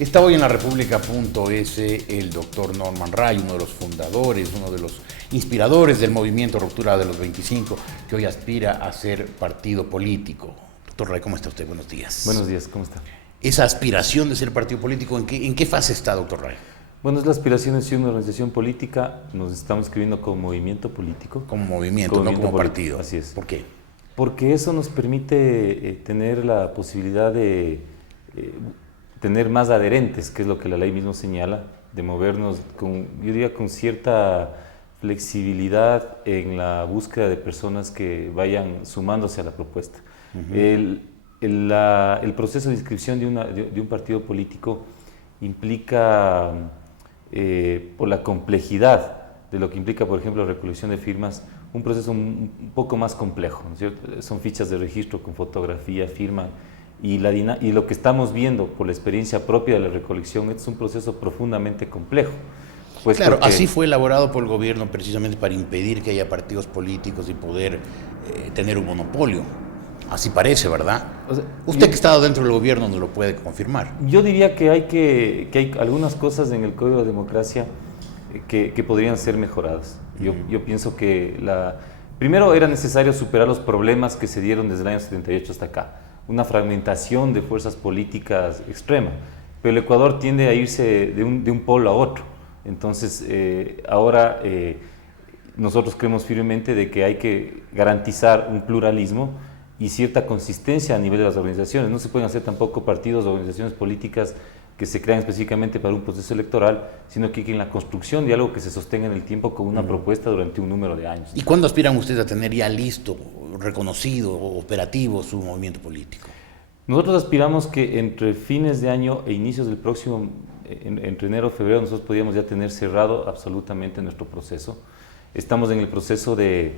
Está hoy en la República.es el doctor Norman Ray, uno de los fundadores, uno de los inspiradores del movimiento Ruptura de los 25, que hoy aspira a ser partido político. Doctor Ray, ¿cómo está usted? Buenos días. Buenos días, ¿cómo está? Esa aspiración de ser partido político, ¿en qué fase está, doctor Ray? Bueno, es la aspiración de ser una organización política, nos estamos escribiendo como movimiento político. Como movimiento, no como partido. Así es. ¿Por qué? Porque eso nos permite tener la posibilidad de tener más adherentes, que es lo que la ley mismo señala, de movernos con, yo diría, con cierta flexibilidad en la búsqueda de personas que vayan sumándose a la propuesta. El proceso de inscripción de un partido político implica, por la complejidad de lo que implica, por ejemplo, la recolección de firmas, un proceso un poco más complejo, ¿no es cierto? Son fichas de registro con fotografía, firma, y lo que estamos viendo por la experiencia propia de la recolección es un proceso profundamente complejo. Pues claro, así fue elaborado por el gobierno precisamente para impedir que haya partidos políticos y poder tener un monopolio. Así parece, ¿verdad? O sea, usted que ha estado dentro del gobierno nos lo puede confirmar. Yo diría que hay algunas cosas en el Código de Democracia que podrían ser mejoradas. Yo pienso que primero era necesario superar los problemas que se dieron desde el año 78 hasta acá. Una fragmentación de fuerzas políticas extrema. Pero el Ecuador tiende a irse de un polo a otro. Entonces, ahora nosotros creemos firmemente de que hay que garantizar un pluralismo y cierta consistencia a nivel de las organizaciones. No se pueden hacer tampoco partidos o organizaciones políticas que se crean específicamente para un proceso electoral, sino que en la construcción de algo que se sostenga en el tiempo con una propuesta durante un número de años. ¿Y cuándo aspiran ustedes a tener ya listo, reconocido, operativo su movimiento político? Nosotros aspiramos que entre fines de año e inicios del próximo, entre enero y febrero, nosotros podríamos ya tener cerrado absolutamente nuestro proceso. Estamos en el proceso de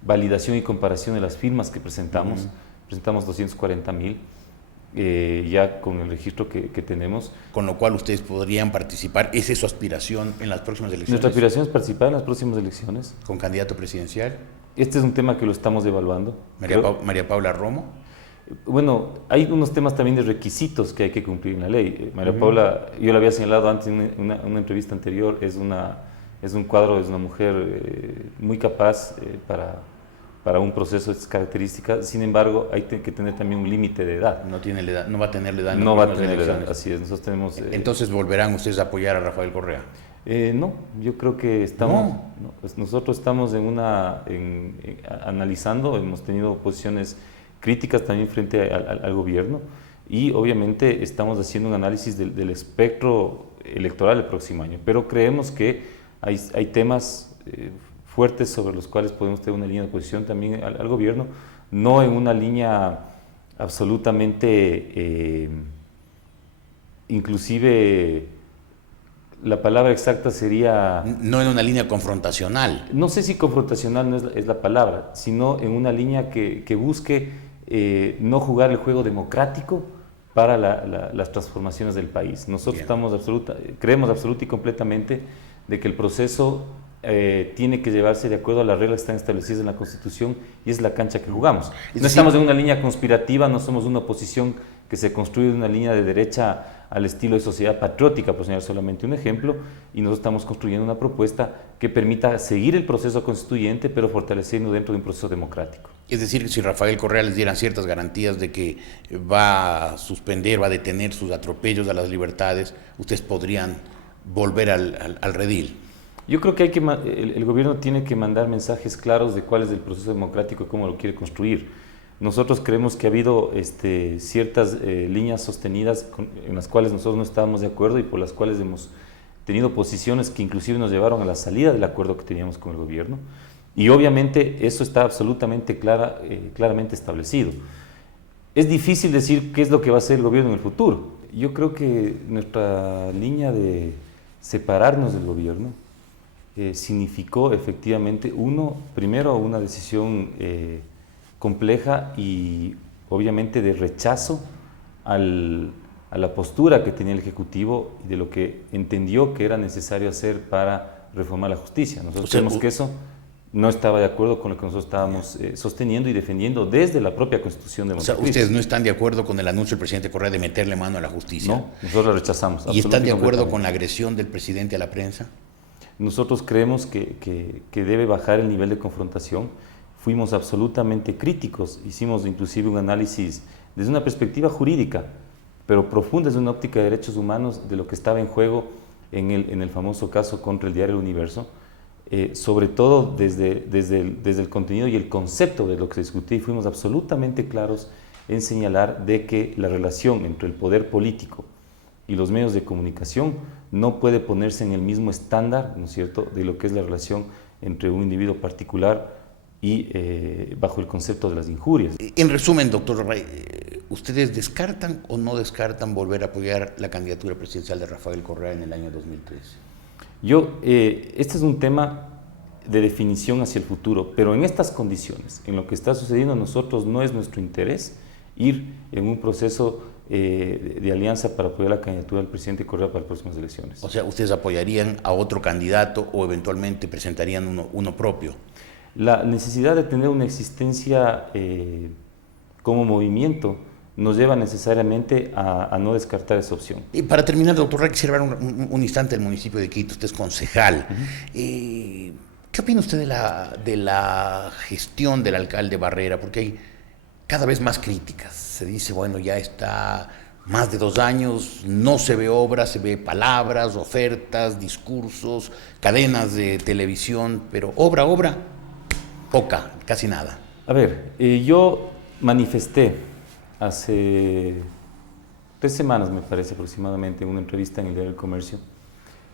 validación y comparación de las firmas que presentamos. Presentamos 240,000. Ya con el registro que tenemos. Con lo cual ustedes podrían participar, ¿esa es su aspiración en las próximas elecciones? Nuestra aspiración es participar en las próximas elecciones. ¿Con candidato presidencial? Este es un tema que lo estamos evaluando. María Paula Romo. Bueno, hay unos temas también de requisitos que hay que cumplir en la ley. María Paula, yo la había señalado antes en una entrevista anterior, es un cuadro, es una mujer muy capaz para un proceso de estas características. Sin embargo, hay que tener también un límite de edad. No tiene la edad, no va a tener la edad. No va a tener la edad, así es. Nosotros tenemos... Entonces, ¿volverán ustedes a apoyar a Rafael Correa? No, yo creo que estamos... No, pues nosotros estamos analizando, hemos tenido posiciones críticas también frente al gobierno y obviamente estamos haciendo un análisis del espectro electoral el próximo año, pero creemos que hay temas fuertes sobre los cuales podemos tener una línea de oposición también al gobierno, no en una línea absolutamente, inclusive la palabra exacta sería... No en una línea confrontacional. No sé si confrontacional no es la palabra, sino en una línea que busque no jugar el juego democrático para las transformaciones del país. Nosotros creemos absoluta y completamente de que el proceso tiene que llevarse de acuerdo a las reglas que están establecidas en la Constitución y es la cancha que jugamos. No estamos en una línea conspirativa, no somos una oposición que se construye en una línea de derecha al estilo de sociedad patriótica, por señalar solamente un ejemplo, y nosotros estamos construyendo una propuesta que permita seguir el proceso constituyente, pero fortaleciendo dentro de un proceso democrático. Es decir, si Rafael Correa les dieran ciertas garantías de que va a suspender, va a detener sus atropellos a las libertades, ustedes podrían volver al redil. Yo creo que el gobierno tiene que mandar mensajes claros de cuál es el proceso democrático y cómo lo quiere construir. Nosotros creemos que ha habido ciertas líneas sostenidas en las cuales nosotros no estábamos de acuerdo y por las cuales hemos tenido posiciones que inclusive nos llevaron a la salida del acuerdo que teníamos con el gobierno. Y obviamente eso está absolutamente claramente establecido. Es difícil decir qué es lo que va a hacer el gobierno en el futuro. Yo creo que nuestra línea de separarnos del gobierno significó efectivamente, primero una decisión compleja y obviamente de rechazo a la postura que tenía el Ejecutivo y de lo que entendió que era necesario hacer para reformar la justicia. Nosotros creemos que eso no estaba de acuerdo con lo que nosotros estábamos sosteniendo y defendiendo desde la propia Constitución de Montecristo. O sea, ¿ustedes no están de acuerdo con el anuncio del presidente Correa de meterle mano a la justicia? No, nosotros la rechazamos. ¿Y están de acuerdo con la agresión del presidente a la prensa? Nosotros creemos que debe bajar el nivel de confrontación. Fuimos absolutamente críticos, hicimos inclusive un análisis desde una perspectiva jurídica, pero profunda desde una óptica de derechos humanos de lo que estaba en juego en el famoso caso contra el diario El Universo, sobre todo desde el contenido y el concepto de lo que se discutía, y fuimos absolutamente claros en señalar de que la relación entre el poder político y los medios de comunicación no puede ponerse en el mismo estándar, ¿no es cierto?, de lo que es la relación entre un individuo particular y bajo el concepto de las injurias. En resumen, doctor Ray, ¿ustedes descartan o no descartan volver a apoyar la candidatura presidencial de Rafael Correa en el año 2013? Este es un tema de definición hacia el futuro, pero en estas condiciones, en lo que está sucediendo a nosotros, no es nuestro interés ir en un proceso de alianza para apoyar la candidatura del presidente Correa para las próximas elecciones. O sea, ¿ustedes apoyarían a otro candidato o eventualmente presentarían uno propio? La necesidad de tener una existencia como movimiento nos lleva necesariamente a no descartar esa opción. Y para terminar, doctor Ray, quisiera hablar un instante del municipio de Quito. Usted es concejal. ¿Qué opina usted de la gestión del alcalde Barrera? Porque hay cada vez más críticas. Se dice, bueno, ya está más de 2 años, no se ve obra, se ve palabras, ofertas, discursos, cadenas de televisión, pero obra, poca, casi nada. A ver, yo manifesté hace 3 semanas, me parece aproximadamente, en una entrevista en el Diario del Comercio,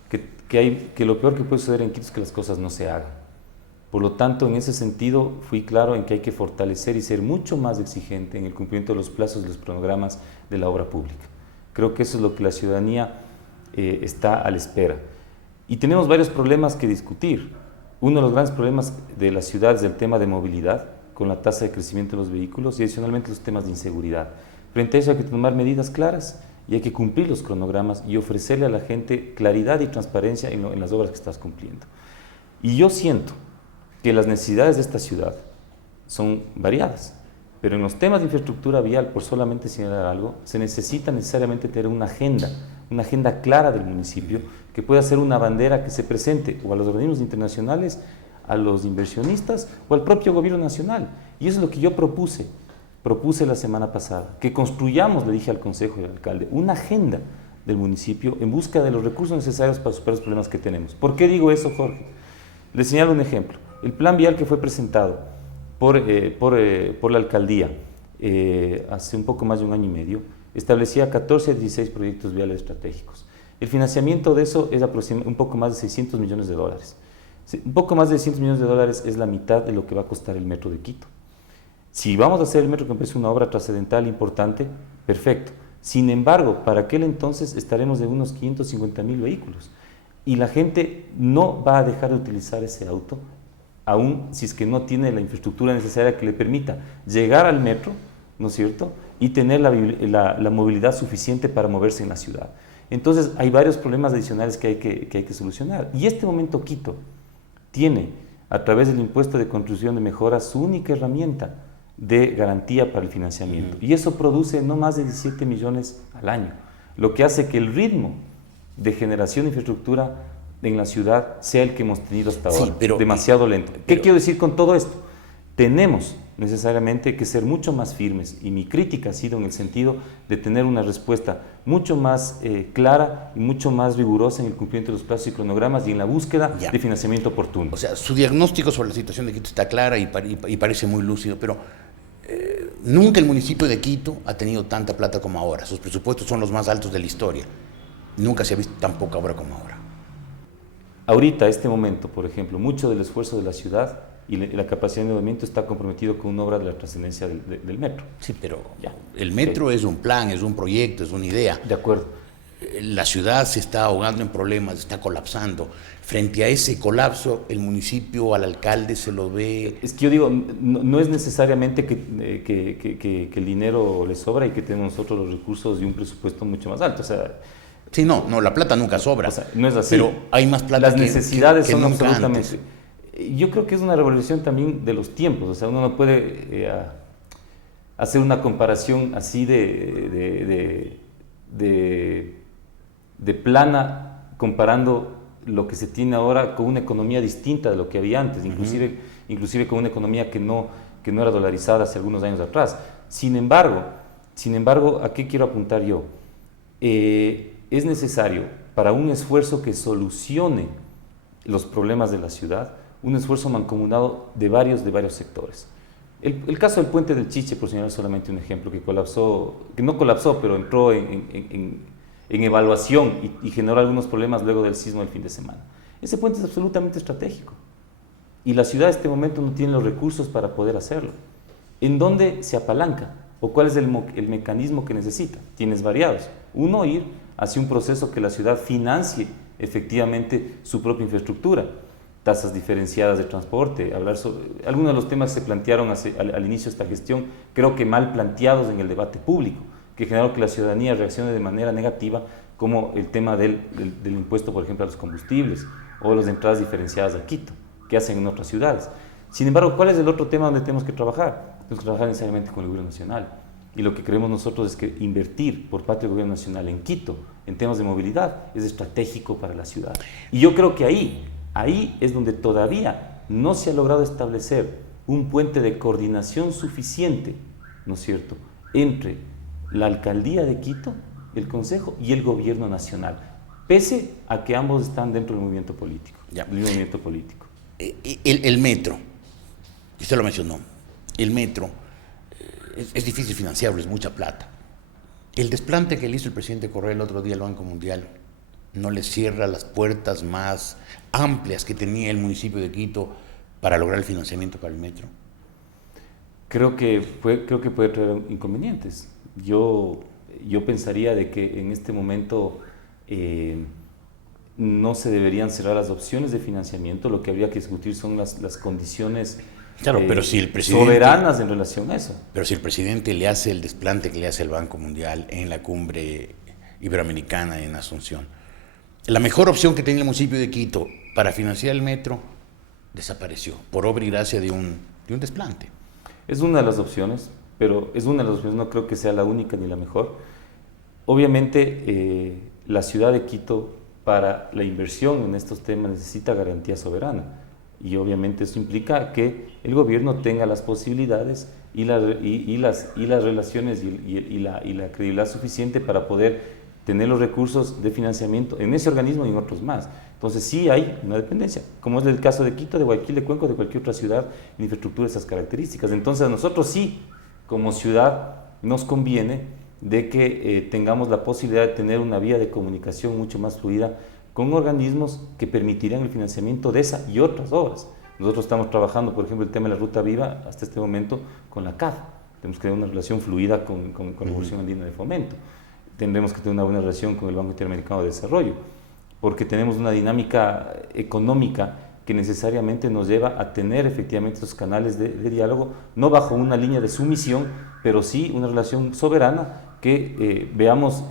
que lo peor que puede suceder en Quito es que las cosas no se hagan. Por lo tanto, en ese sentido, fui claro en que hay que fortalecer y ser mucho más exigente en el cumplimiento de los plazos y los cronogramas de la obra pública. Creo que eso es lo que la ciudadanía está a la espera. Y tenemos varios problemas que discutir. Uno de los grandes problemas de la ciudad es el tema de movilidad, con la tasa de crecimiento de los vehículos, y adicionalmente los temas de inseguridad. Frente a eso hay que tomar medidas claras y hay que cumplir los cronogramas y ofrecerle a la gente claridad y transparencia en las obras que estás cumpliendo. Y yo siento que las necesidades de esta ciudad son variadas, pero en los temas de infraestructura vial, por solamente señalar algo, se necesita necesariamente tener una agenda clara del municipio que pueda ser una bandera que se presente o a los organismos internacionales, a los inversionistas o al propio gobierno nacional. Y eso es lo que yo propuse la semana pasada, que construyamos, le dije al Consejo y al alcalde, una agenda del municipio en busca de los recursos necesarios para superar los problemas que tenemos. ¿Por qué digo eso, Jorge? Les señalo un ejemplo. El plan vial que fue presentado por la alcaldía hace un poco más de 1 año y medio establecía 14 a 16 proyectos viales estratégicos. El financiamiento de eso es un poco más de $600 millones. Un poco más de $600 millones es la mitad de lo que va a costar el metro de Quito. Si vamos a hacer el metro, que me parece una obra trascendental importante, perfecto. Sin embargo, para aquel entonces estaremos de unos 550.000 vehículos y la gente no va a dejar de utilizar ese auto, aún si es que no tiene la infraestructura necesaria que le permita llegar al metro, ¿no es cierto?, y tener la movilidad suficiente para moverse en la ciudad. Entonces, hay varios problemas adicionales que hay que solucionar. Y este momento Quito tiene, a través del impuesto de construcción de mejora, su única herramienta de garantía para el financiamiento. Y eso produce no más de 17 millones al año, lo que hace que el ritmo de generación de infraestructura en la ciudad sea el que hemos tenido hasta ahora, demasiado lento. ¿Qué quiero decir con todo esto? Tenemos necesariamente que ser mucho más firmes, y mi crítica ha sido en el sentido de tener una respuesta mucho más clara y mucho más rigurosa en el cumplimiento de los plazos y cronogramas y en la búsqueda de financiamiento oportuno. O sea, su diagnóstico sobre la situación de Quito está clara y parece muy lúcido, pero nunca el municipio de Quito ha tenido tanta plata como ahora. Sus presupuestos son los más altos de la historia. Nunca se ha visto tan poca obra como ahora. Ahorita, este momento, por ejemplo, mucho del esfuerzo de la ciudad y la capacidad de movimiento está comprometido con una obra de la trascendencia del metro. Sí, pero el metro es un plan, es un proyecto, es una idea. De acuerdo. La ciudad se está ahogando en problemas, está colapsando. Frente a ese colapso, el municipio, al alcalde se lo ve... Es que yo digo, no es necesariamente que el dinero le sobra y que tenemos nosotros los recursos y un presupuesto mucho más alto. O sea, sí, no, la plata nunca sobra. O sea, no es así. Pero hay más plata. Las necesidades son absolutamente... Yo creo que es una revolución también de los tiempos, o sea, uno no puede hacer una comparación así de plana, comparando lo que se tiene ahora con una economía distinta de lo que había antes, inclusive con una economía que no era dolarizada hace algunos años atrás. Sin embargo, ¿a qué quiero apuntar yo? Es necesario, para un esfuerzo que solucione los problemas de la ciudad, un esfuerzo mancomunado de varios sectores. El caso del puente del Chiche, por señalar solamente un ejemplo, que no colapsó, pero entró en evaluación y generó algunos problemas luego del sismo del fin de semana. Ese puente es absolutamente estratégico y la ciudad en este momento no tiene los recursos para poder hacerlo. ¿En dónde se apalanca? ¿O cuál es el mecanismo que necesita? Tienes variados. Uno, ir hacia un proceso que la ciudad financie efectivamente su propia infraestructura, tasas diferenciadas de transporte, hablar sobre algunos de los temas que se plantearon al inicio de esta gestión, creo que mal planteados en el debate público, que generaron que la ciudadanía reaccione de manera negativa, como el tema del impuesto, por ejemplo, a los combustibles o las entradas diferenciadas a Quito, que hacen en otras ciudades. Sin embargo, ¿cuál es el otro tema donde tenemos que trabajar? Tenemos que trabajar necesariamente con el gobierno nacional. Y lo que creemos nosotros es que invertir por parte del gobierno nacional en Quito, en temas de movilidad, es estratégico para la ciudad. Y yo creo que ahí es donde todavía no se ha logrado establecer un puente de coordinación suficiente, ¿no es cierto?, entre la alcaldía de Quito, el Consejo y el gobierno nacional, pese a que ambos están dentro del movimiento político. El metro, usted lo mencionó, el metro es difícil financiarlo, es mucha plata. El desplante que le hizo el presidente Correa el otro día al Banco Mundial no le cierra las puertas más amplias que tenía el municipio de Quito para lograr el financiamiento para el metro. Creo que puede traer inconvenientes. Yo pensaría de que en este momento no se deberían cerrar las opciones de financiamiento. Lo que habría que discutir son las condiciones pero si el presidente, soberanas en relación a eso. Pero si el presidente le hace el desplante que le hace el Banco Mundial en la cumbre iberoamericana en Asunción, la mejor opción que tenía el municipio de Quito para financiar el metro desapareció por obra y gracia de un desplante. Es una de las opciones, pero no creo que sea la única ni la mejor. Obviamente, la ciudad de Quito, para la inversión en estos temas, necesita garantía soberana. Y obviamente eso implica que el gobierno tenga las posibilidades y las relaciones y la credibilidad suficiente para poder tener los recursos de financiamiento en ese organismo y en otros más. Entonces sí hay una dependencia, como es el caso de Quito, de Guayaquil, de Cuenca, de cualquier otra ciudad en infraestructura de esas características. Entonces a nosotros sí, como ciudad, nos conviene de que tengamos la posibilidad de tener una vía de comunicación mucho más fluida con organismos que permitirían el financiamiento de esa y otras obras. Nosotros estamos trabajando, por ejemplo, el tema de la Ruta Viva hasta este momento con la CAF. Tenemos que tener una relación fluida con la Revolución Andina de Fomento. Tendremos que tener una buena relación con el Banco Interamericano de Desarrollo, porque tenemos una dinámica económica que necesariamente nos lleva a tener efectivamente esos canales de diálogo, no bajo una línea de sumisión, pero sí una relación soberana que veamos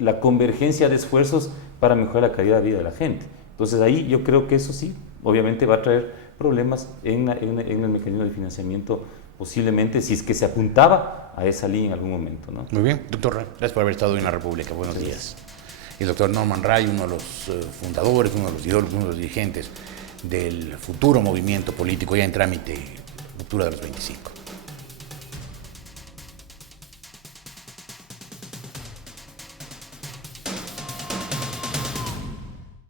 la convergencia de esfuerzos para mejorar la calidad de vida de la gente. Entonces ahí yo creo que eso sí, obviamente va a traer problemas en el mecanismo de financiamiento, posiblemente, si es que se apuntaba a esa línea en algún momento, ¿no? Muy bien, doctor Ray, gracias por haber estado hoy en la República. Buenos días. El doctor Norman Ray, uno de los fundadores, uno de los ideólogos, uno de los dirigentes del futuro movimiento político ya en trámite, ruptura de los 25.